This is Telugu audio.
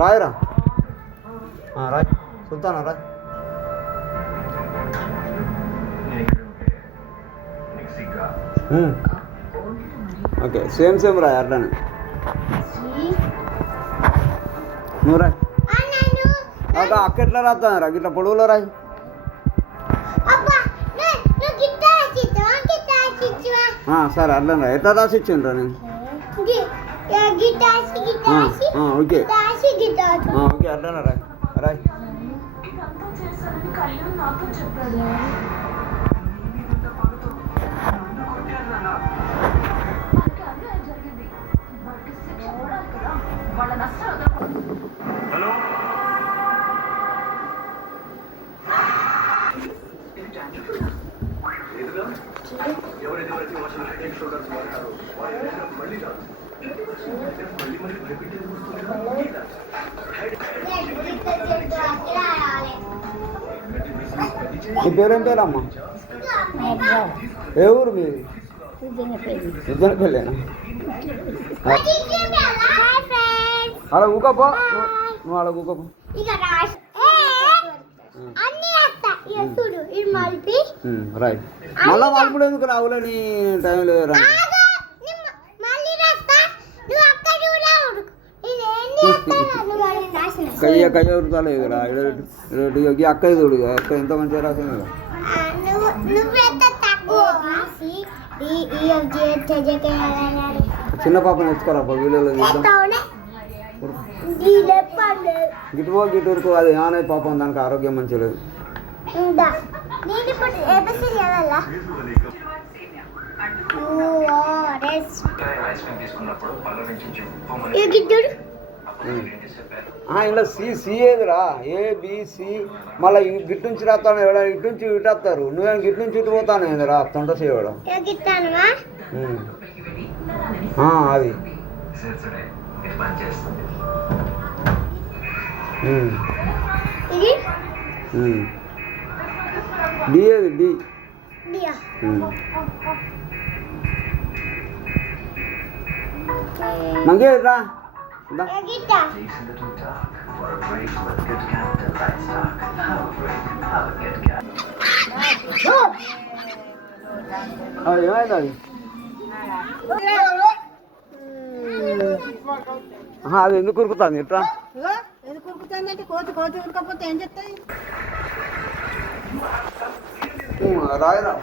రాయరా రాయ్ చూస్తాను రాయ్. ఓకే సేమ్ సేమ్ రాయ్ అట్లానే నువ్వు రాయ్. అక్క ఎట్లా రాస్తాను రా ఇట్లా పొడవులో రాయ్. సరే అట్లా రా ఎట్లా రాసి ఇచ్చిండ్రా నేను. ఓకే ఓకే అట్లానే రాయ్ రాయ్. నీ పేరేం పేరమ్మా? ఏ ఊరు మీది? పెళ్ళేనా? అలా ఊకపో నువ్వు అలా ఊకపో. రైట్ మళ్ళా మలుపుడు ఎందుకు రావులే నీ టైం లేదు. కయ్య ఉడతాలేదు కదా అక్క చూడు అక్క ఎంత మంచిగా రాసింది కదా. చిన్న పాప నేర్చుకోరా వీడియోలో గిట్టుకో గిట్టుకో అది ఏమన్నా పాపం దానికి ఆరోగ్యం మంచిగా లేదు. ఇలా సిఏదిరా ఏబిసి మళ్ళీ గిట్టు నుంచి రాస్తాను ఎవడ ఇటు నుంచి ఇటు వస్తారు. నువ్వేం గిట్టు నుంచి ఇటు పోతాను ఏందిరా తొంట చేయడం అది డి అది డి మంగే రా ఏమైంది అది? అది ఎందుకు ఉరుకుతుంది ఇట్లా? ఎందుకు ఉరుకుతుంది అంటే కోతి కోతి ఉరకపోతే ఏం చెప్తాయి? రాయరా